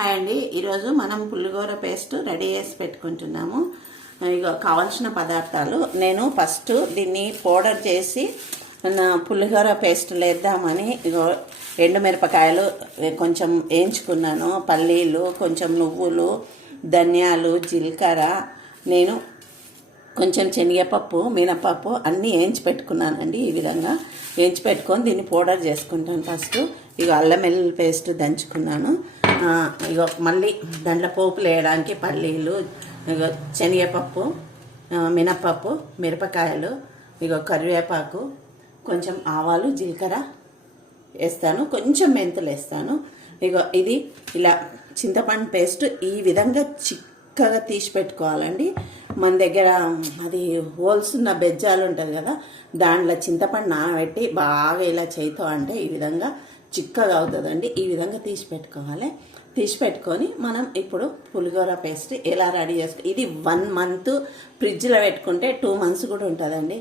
Hi అండి, ఈరోజు మనం పులిహోర పేస్ట్ రెడీ చేసి పెట్టుకుంటున్నాము. ఇక కావాల్సిన పదార్థాలు నేను ఫస్ట్ దీన్ని పౌడర్ చేసి పులిహోర పేస్ట్ వేద్దామని ఇగో ఎండుమిరపకాయలు కొంచెం వేయించుకున్నాను, పల్లీలు, కొంచెం నువ్వులు, ధనియాలు, జీలకర్ర, నేను కొంచెం శనగపప్పు, మినపప్పు అన్నీ వేయించి పెట్టుకున్నానండి. ఈ విధంగా వేయించి పెట్టుకొని దీన్ని పౌడర్ చేసుకుంటాను. ఫస్ట్ ఇక అల్లం వెల్లుల్లి పేస్ట్ దంచుకున్నాను. ఇక మళ్ళీ దాంట్లో పోపులు వేయడానికి పల్లీలు, ఇక శనగపప్పు, మినపప్పు, మిరపకాయలు, ఇక కరివేపాకు, కొంచెం ఆవాలు, జీలకర్ర వేస్తాను, కొంచెం మెంతులు వేస్తాను. ఇక ఇది ఇలా చింతపండు పేస్ట్ ఈ విధంగా చిక్కగా తీసి పెట్టుకోవాలండి. మన దగ్గర అది హోల్స్ ఉన్న బెజ్జాలు ఉంటుంది కదా, దాంట్లో చింతపండు నానబెట్టి బాగా ఇలా చేయితో అంటే ఈ విధంగా చిక్కగా అవుతుందండి. ఈ విధంగా తీసి పెట్టుకోవాలి. తీసి పెట్టుకొని మనం ఇప్పుడు పులిహోర పేస్ట్ ఎలా రెడీ చేసుకో, ఇది 1 month ఫ్రిడ్జ్లో పెట్టుకుంటే 2 months కూడా ఉంటుందండి,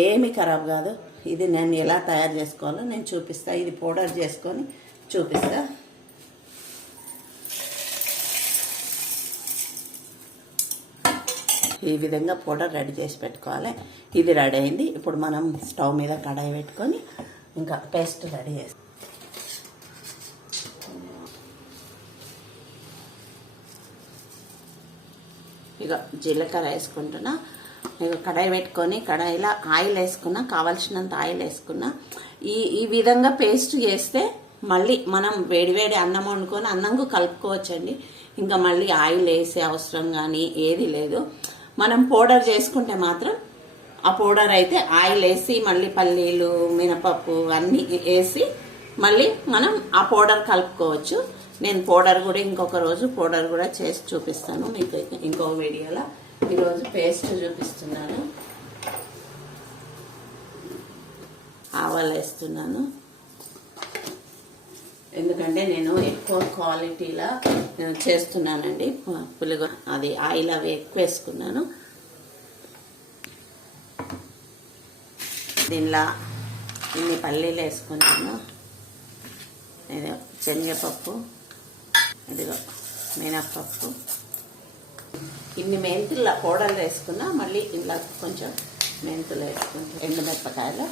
ఏమీ ఖరాబ్ కాదు. ఇది నేను ఎలా తయారు చేసుకోవాలో నేను చూపిస్తాను. ఇది పౌడర్ చేసుకొని చూపిస్తా. ఈ విధంగా పౌడర్ రెడీ చేసి పెట్టుకోవాలి. ఇది రెడీ అయింది. ఇప్పుడు మనం స్టవ్ మీద కడాయి పెట్టుకొని ఇంకా పేస్ట్ రెడీ చేస్తాం. ఇక జీలకర్ర వేసుకుంటున్నా. ఇక కడాయి పెట్టుకొని కడాయిలో ఆయిల్ వేసుకున్నా, కావాల్సినంత ఆయిల్ వేసుకున్నా. ఈ విధంగా పేస్ట్ చేస్తే మళ్ళీ మనం వేడివేడి అన్నం వండుకొని అన్నంకు కలుపుకోవచ్చండి. ఇంకా మళ్ళీ ఆయిల్ వేసే అవసరం కానీ ఏది లేదు. మనం పౌడర్ చేసుకుంటే మాత్రం ఆ పౌడర్ అయితే ఆయిల్ వేసి మళ్ళీ పల్లీలు, మినపప్పు అన్నీ వేసి మళ్ళీ మనం ఆ పౌడర్ కలుపుకోవచ్చు. నేను పౌడర్ కూడా ఇంకొక రోజు పౌడర్ కూడా చేసి చూపిస్తాను మీకు ఇంకో వీడియోలో. ఈరోజు పేస్ట్ చూపిస్తున్నాను. ఆవాలు వేస్తున్నాను, ఎందుకంటే నేను ఎక్కువ క్వాలిటీలా చేస్తున్నానండి పులిహోర. అది ఆయిల్ అవి ఎక్కువ వేసుకున్నాను. దీనిలో ఇన్ని పల్లీలు వేసుకున్నాను, ఇది శనగపప్పు, ఇదిగో మినపప్పు, ఇన్ని మెంతుల పౌడర్లు వేసుకున్నా. మళ్ళీ ఇంట్లో కొంచెం మెంతులు వేసుకుంటాం, ఎండుమిరపకాయలు,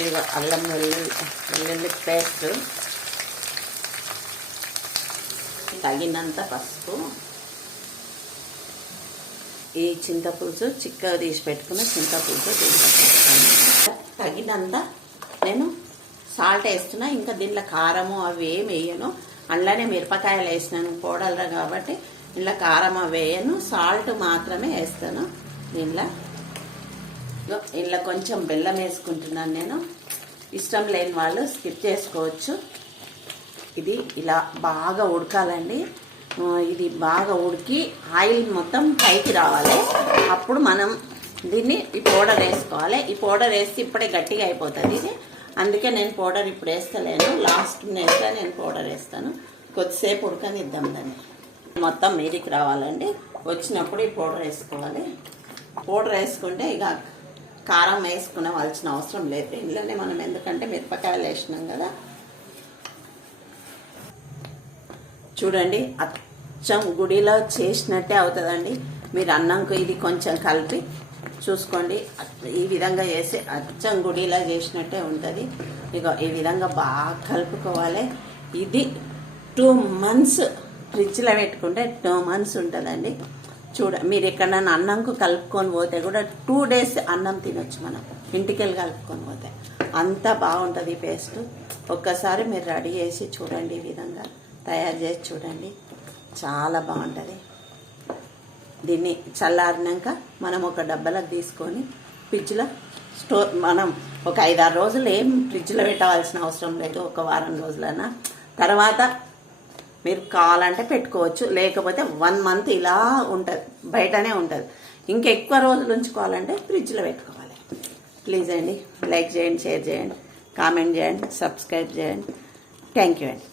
ఇదిగో అల్లం వెల్లుల్లి పేస్ట్, తగినంత పసుపు, ఈ చింతపులుసు చిక్కగా తీసి పెట్టుకున్న చింతపులుసు తగినంత నేను సాల్ట్ వేస్తున్నా. ఇంకా దీంట్లో కారము అవి ఏమి వేయను, అందులోనే మిరపకాయలు వేసినాను పౌడర్లో కాబట్టి ఇంట్లో కారం అవి వేయను, సాల్ట్ మాత్రమే వేస్తాను. ఇంట్లో కొంచెం బెల్లం వేసుకుంటున్నాను నేను. ఇష్టం లేని వాళ్ళు స్కిప్ చేసుకోవచ్చు. ఇది ఇలా బాగా ఉడకాలండి. ఇది బాగా ఉడికి ఆయిల్ మొత్తం పైకి రావాలి. అప్పుడు మనం దీన్ని ఈ పౌడర్ వేసుకోవాలి. ఈ పౌడర్ వేస్తే ఇప్పుడే గట్టిగా అయిపోతుంది ఇది, అందుకే నేను పౌడర్ ఇప్పుడు వేస్తలేను. లాస్ట్ మినిట్లో నేను పౌడర్ వేస్తాను. కొద్దిసేపు ఉడకనిద్దాం దాన్ని. మొత్తం మీదికి రావాలండి. వచ్చినప్పుడు ఈ పౌడర్ వేసుకోవాలి. పౌడర్ వేసుకుంటే ఇక కారం వేసుకునేవాల్సిన అవసరం లేదు ఇంట్లోనే మనం, ఎందుకంటే మిరపకాయలు వేసినాం కదా. చూడండి, అచ్చం గుడిలో చేసినట్టే అవుతుందండి. మీరు అన్నంకు ఇది కొంచెం కలిపి చూసుకోండి. ఈ విధంగా చేసి అచ్చం గుడిలో చేసినట్టే ఉంటుంది. ఇక ఈ విధంగా బాగా కలుపుకోవాలి. ఇది 2 months ఫ్రిడ్జ్లో పెట్టుకుంటే 2 months ఉంటుందండి. మీరు ఎక్కడన్నా అన్నంకు కలుపుకొని పోతే కూడా 2 days అన్నం తినొచ్చు మనం, ఇంటికెళ్ళి కలుపుకొని పోతే. అంత బాగుంటుంది ఈ పేస్ట్. ఒక్కసారి మీరు రెడీ చేసి చూడండి, ఈ విధంగా తయారు చేసి చూడండి, చాలా బాగుంటుంది. దీన్ని చల్లారినాక మనం ఒక డబ్బాలకు తీసుకొని ఫ్రిడ్జ్లో మనం ఒక 5-6 రోజులు ఏం ఫ్రిడ్జ్లో పెట్టవలసిన అవసరం లేదు, ఒక వారం రోజులైనా. తర్వాత మీరు కావాలంటే పెట్టుకోవచ్చు, లేకపోతే 1 month ఇలా ఉంటుంది, బయటనే ఉంటుంది. ఇంకెక్కువ రోజులు ఉంచుకోవాలంటే ఫ్రిడ్జ్లో పెట్టుకోవాలి. ప్లీజ్ అండి, లైక్ చేయండి, షేర్ చేయండి, కామెంట్ చేయండి, సబ్స్క్రైబ్ చేయండి. థ్యాంక్ యూ అండి.